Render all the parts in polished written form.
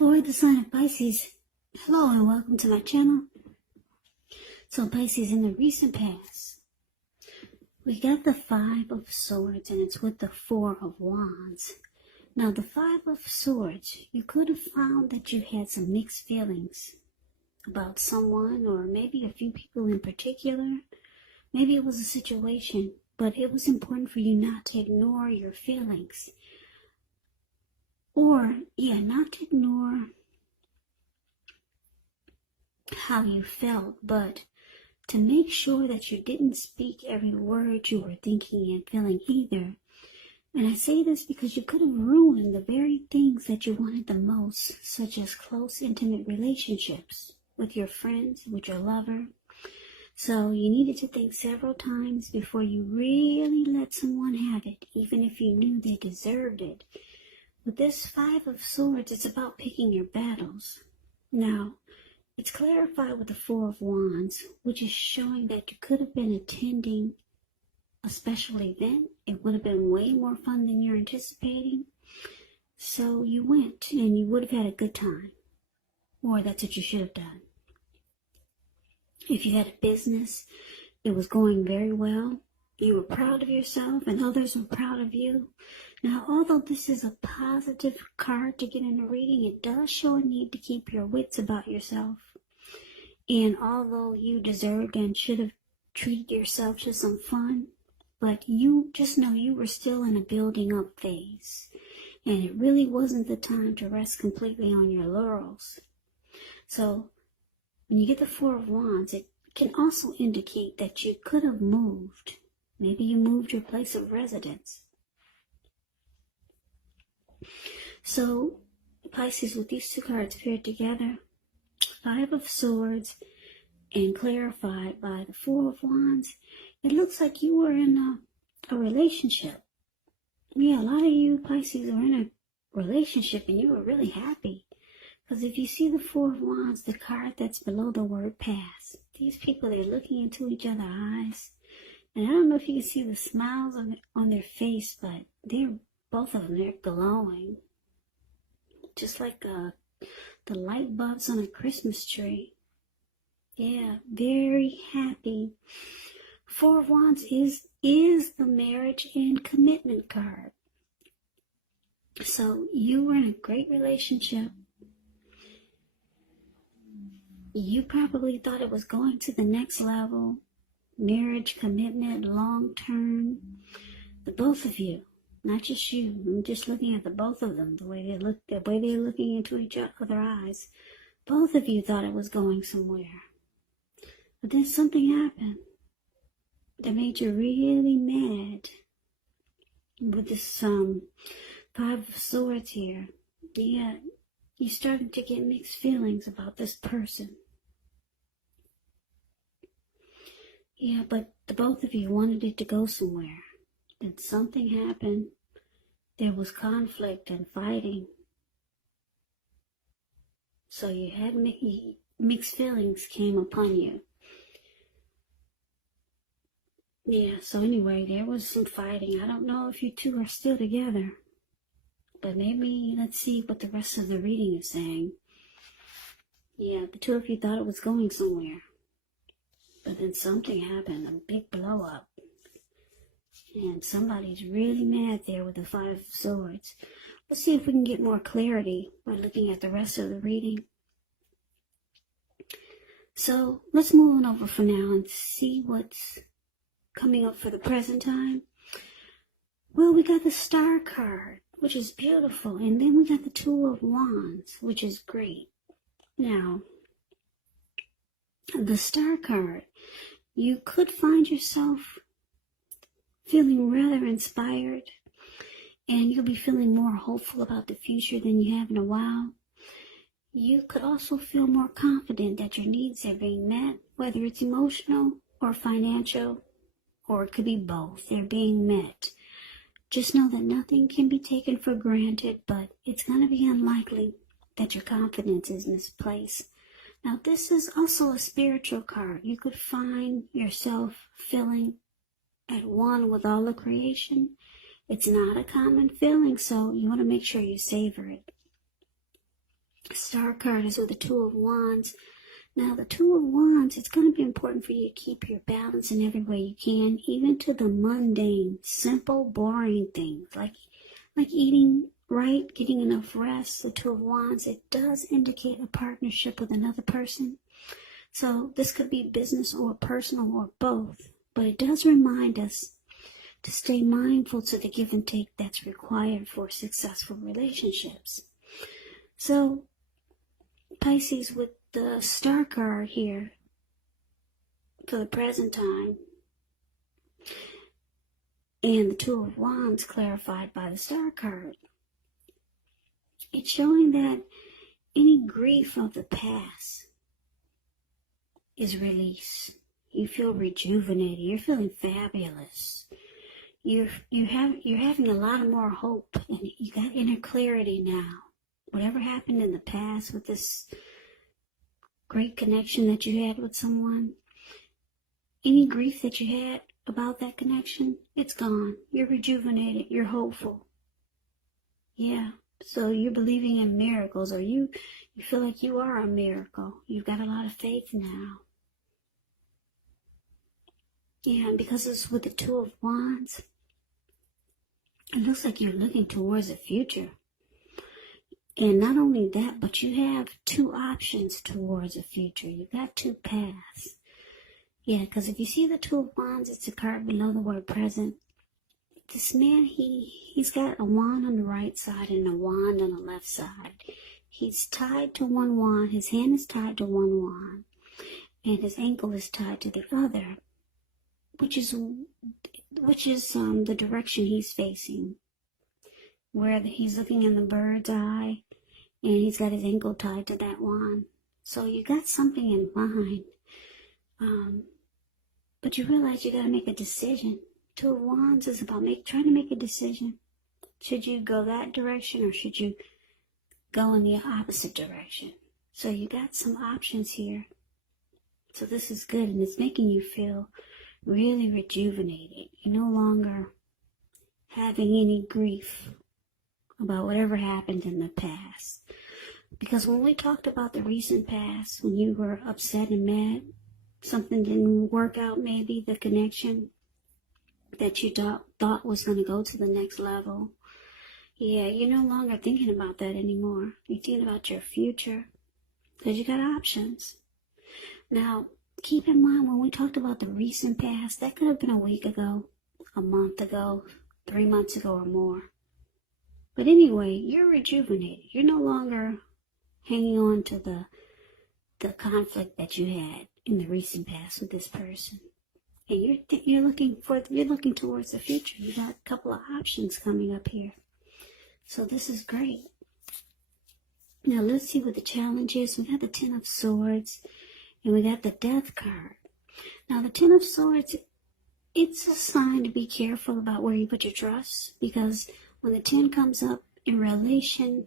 For the sign of Pisces, hello and welcome to my channel. So Pisces, in the recent past, we got the Five of Swords and it's with the Four of Wands. Now the Five of Swords, you could have found that you had some mixed feelings about someone or maybe a few people in particular. Maybe it was a situation, but it was important for you not to ignore your feelings. Or, not to ignore how you felt, but to make sure that you didn't speak every word you were thinking and feeling either. And I say this because you could have ruined the very things that you wanted the most, such as close, intimate relationships with your friends, with your lover. So you needed to think several times before you really let someone have it, even if you knew they deserved it. With this Five of Swords, it's about picking your battles. Now, it's clarified with the Four of Wands, which is showing that you could have been attending a special event. It would have been way more fun than you're anticipating. So you went and you would have had a good time. Or that's what you should have done. If you had a business, it was going very well. You were proud of yourself and others were proud of you. Now, although this is a positive card to get in a reading, it does show a need to keep your wits about yourself. And although you deserved and should have treated yourself to some fun, but you just know you were still in a building up phase. And it really wasn't the time to rest completely on your laurels. So, when you get the Four of Wands, it can also indicate that you could have moved. Maybe you moved your place of residence. So, Pisces, with these two cards paired together, Five of Swords and clarified by the Four of Wands, it looks like you were in a relationship. Yeah, a lot of you Pisces are in a relationship and you were really happy. Because if you see the Four of Wands, the card that's below the word pass, these people, they're looking into each other's eyes. And I don't know if you can see the smiles on their face, but both of them, they're glowing. Just like the light bulbs on a Christmas tree. Yeah, very happy. Four of Wands is the marriage and commitment card. So you were in a great relationship. You probably thought it was going to the next level. Marriage, commitment, long term. The both of you. Not just you. I'm just looking at the both of them, the way they're looking into each other's eyes. Both of you thought it was going somewhere. But then something happened that made you really mad. With this Five of Swords here. Yeah, you started to get mixed feelings about this person. Yeah, but the both of you wanted it to go somewhere. Then something happened. There was conflict and fighting. So you had mixed feelings came upon you. Yeah, so anyway, there was some fighting. I don't know if you two are still together. But maybe let's see what the rest of the reading is saying. Yeah, the two of you thought it was going somewhere. But then something happened, a big blow up. And somebody's really mad there with the Five of Swords. Let's see if we can get more clarity by looking at the rest of the reading. So let's move on over for now and see what's coming up for the present time. Well, we got the Star card, which is beautiful. And then we got the Two of Wands, which is great. Now, the Star card, you could find yourself feeling rather inspired, and you'll be feeling more hopeful about the future than you have in a while. You could also feel more confident that your needs are being met, whether it's emotional or financial, or it could be both. They're being met. Just know that nothing can be taken for granted, but it's going to be unlikely that your confidence is misplaced. Now, this is also a spiritual card. You could find yourself feeling at one with all of creation. It's not a common feeling, so you want to make sure you savor it. Star card is with the Two of Wands. Now, the Two of Wands, it's going to be important for you to keep your balance in every way you can, even to the mundane, simple, boring things, like eating right, getting enough rest. The Two of Wands, it does indicate a partnership with another person. So this could be business or personal or both, but it does remind us to stay mindful to the give and take that's required for successful relationships. So, Pisces, with the Star card here for the present time, and the Two of Wands clarified by the Star card, it's showing that any grief of the past is released. You feel rejuvenated. You're feeling fabulous. You're having a lot more hope, and you got inner clarity now. Whatever happened in the past with this great connection that you had with someone, any grief that you had about that connection, it's gone. You're rejuvenated. You're hopeful. Yeah. So you're believing in miracles, or you feel like you are a miracle. You've got a lot of faith now. Yeah, and because it's with the Two of Wands, it looks like you're looking towards the future. And not only that, but you have two options towards the future. You've got two paths. Yeah, because if you see the Two of Wands, it's a card below the word present. This man, he's got a wand on the right side and a wand on the left side. He's tied to one wand. His hand is tied to one wand, and his ankle is tied to the other, which is the direction he's facing, where he's looking in the bird's eye, and he's got his ankle tied to that wand. So you got something in mind, but you realize you got to make a decision. Two of Wands is about trying to make a decision. Should you go that direction, or should you go in the opposite direction? So you got some options here. So this is good, and it's making you feel really rejuvenated. You're no longer having any grief about whatever happened in the past. Because when we talked about the recent past, when you were upset and mad, something didn't work out, maybe the connection that you thought was going to go to the next level. Yeah, you're no longer thinking about that anymore. You're thinking about your future, because you got options. Now, keep in mind, when we talked about the recent past, that could have been a week ago, a month ago, 3 months ago, or more. But anyway, you're rejuvenated. You're no longer hanging on to the conflict that you had in the recent past with this person. And you're looking towards the future. You got a couple of options coming up here. So this is great. Now let's see what the challenge is. We got the Ten of Swords, and we got the Death card. Now the Ten of Swords, it's a sign to be careful about where you put your trust, because when the 10 comes up in relation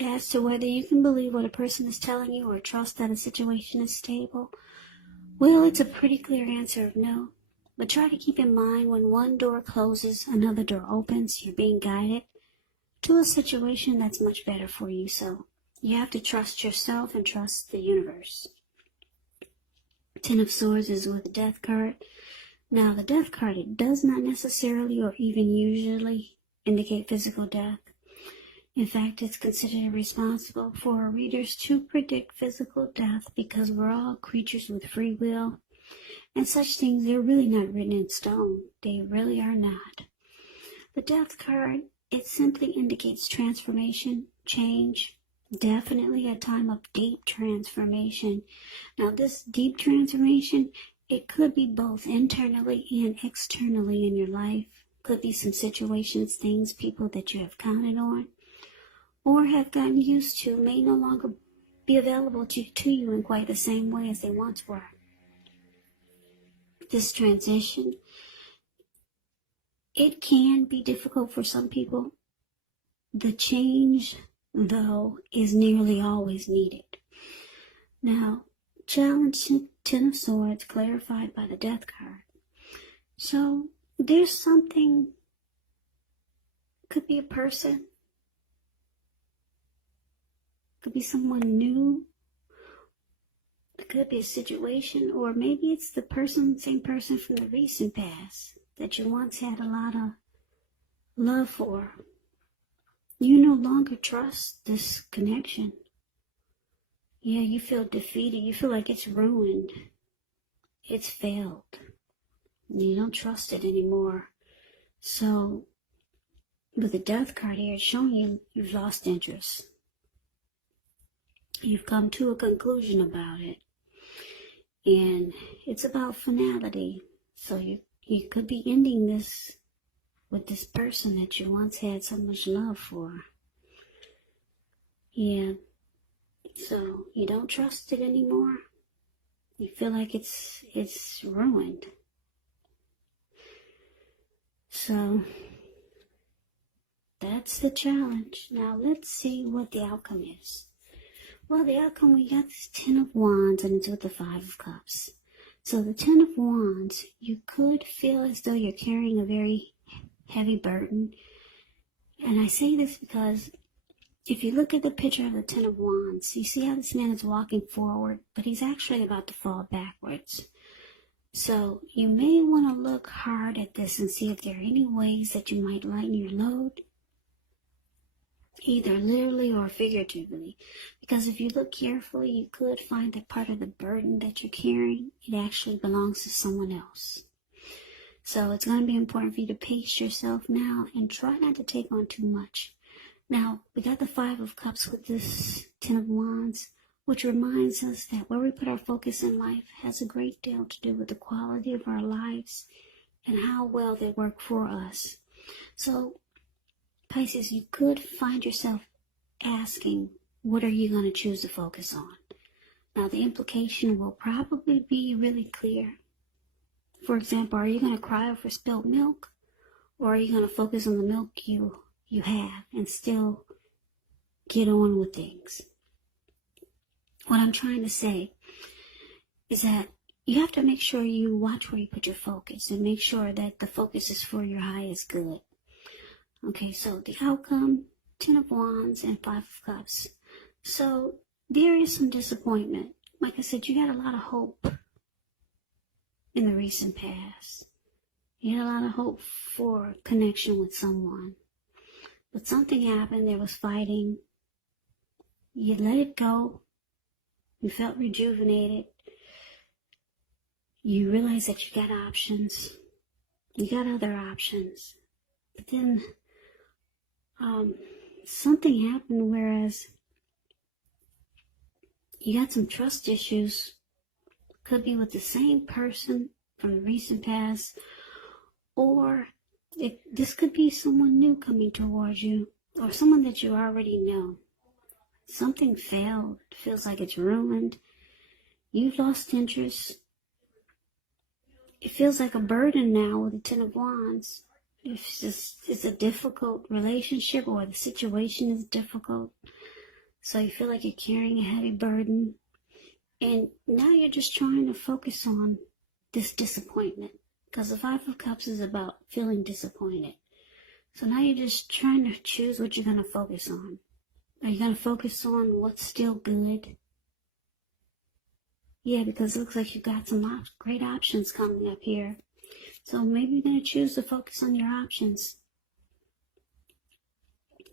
as to whether you can believe what a person is telling you or trust that a situation is stable, well, it's a pretty clear answer of no. But try to keep in mind, when one door closes, another door opens. You're being guided to a situation that's much better for you. So you have to trust yourself and trust the universe. Ten of Swords is with the Death card. Now, the Death card, it does not necessarily or even usually indicate physical death. In fact, it's considered irresponsible for our readers to predict physical death, because we're all creatures with free will, and such things, they're really not written in stone. They really are not. The Death card, it simply indicates transformation, change, definitely a time of deep transformation. Now, this deep transformation, it could be both internally and externally in your life. Could be some situations, things, people that you have counted on or have gotten used to may no longer be available to you in quite the same way as they once were. This transition, it can be difficult for some people. The change, though, is nearly always needed. Now, challenge Ten of Swords clarified by the Death card. So, there's something, could be a person, Could be someone new. It could be a situation, or maybe it's the same person from the recent past that you once had a lot of love for. You no longer trust this connection. Yeah, you feel defeated. You feel like it's ruined. It's failed. You don't trust it anymore. So, with the Death card here, it's showing you've lost interest. You've come to a conclusion about it. And it's about finality. So you could be ending this with this person that you once had so much love for. Yeah. So you don't trust it anymore. You feel like it's ruined. So that's the challenge. Now let's see what the outcome is. Well, the outcome, we got this 10 of Wands, and it's with the 5 of Cups. So the 10 of Wands, you could feel as though you're carrying a very heavy burden. And I say this because if you look at the picture of the 10 of Wands, you see how this man is walking forward, but he's actually about to fall backwards. So you may want to look hard at this and see if there are any ways that you might lighten your load, either literally or figuratively. Because if you look carefully, you could find that part of the burden that you're carrying, it actually belongs to someone else. So it's going to be important for you to pace yourself now and try not to take on too much. Now, we got the 5 of Cups with this 10 of Wands, which reminds us that where we put our focus in life has a great deal to do with the quality of our lives and how well they work for us. So, Pisces, you could find yourself asking, what are you going to choose to focus on? Now, the implication will probably be really clear. For example, are you going to cry over spilled milk? Or are you going to focus on the milk you have and still get on with things? What I'm trying to say is that you have to make sure you watch where you put your focus and make sure that the focus is for your highest good. Okay, so the outcome, 10 of Wands and 5 of Cups. So there is some disappointment. Like I said, you had a lot of hope in the recent past. You had a lot of hope for connection with someone. But something happened. There was fighting. You let it go. You felt rejuvenated. You realized that you got options. You got other options. But then something happened, whereas you got some trust issues. Could be with the same person from the recent past, or this could be someone new coming towards you, or someone that you already know. Something failed. It feels like it's ruined. You've lost interest. It feels like a burden now with the 10 of Wands. It's a difficult relationship, or the situation is difficult. So you feel like you're carrying a heavy burden. And now you're just trying to focus on this disappointment. Because the 5 of Cups is about feeling disappointed. So now you're just trying to choose what you're going to focus on. Are you going to focus on what's still good? Yeah, because it looks like you've got some great options coming up here. So maybe you're going to choose to focus on your options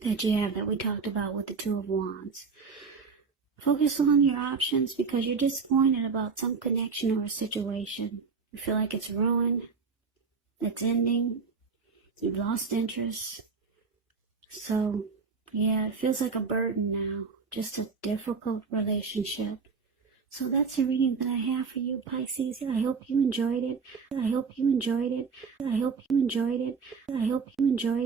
that you have, that we talked about with the 2 of Wands. Focus on your options because you're disappointed about some connection or a situation. You feel like it's ruined, it's ending, you've lost interest. So, yeah, it feels like a burden now, just a difficult relationship. So that's the reading that I have for you, Pisces. I hope you enjoyed it. I hope you enjoyed it. I hope you enjoyed it. I hope you enjoyed it.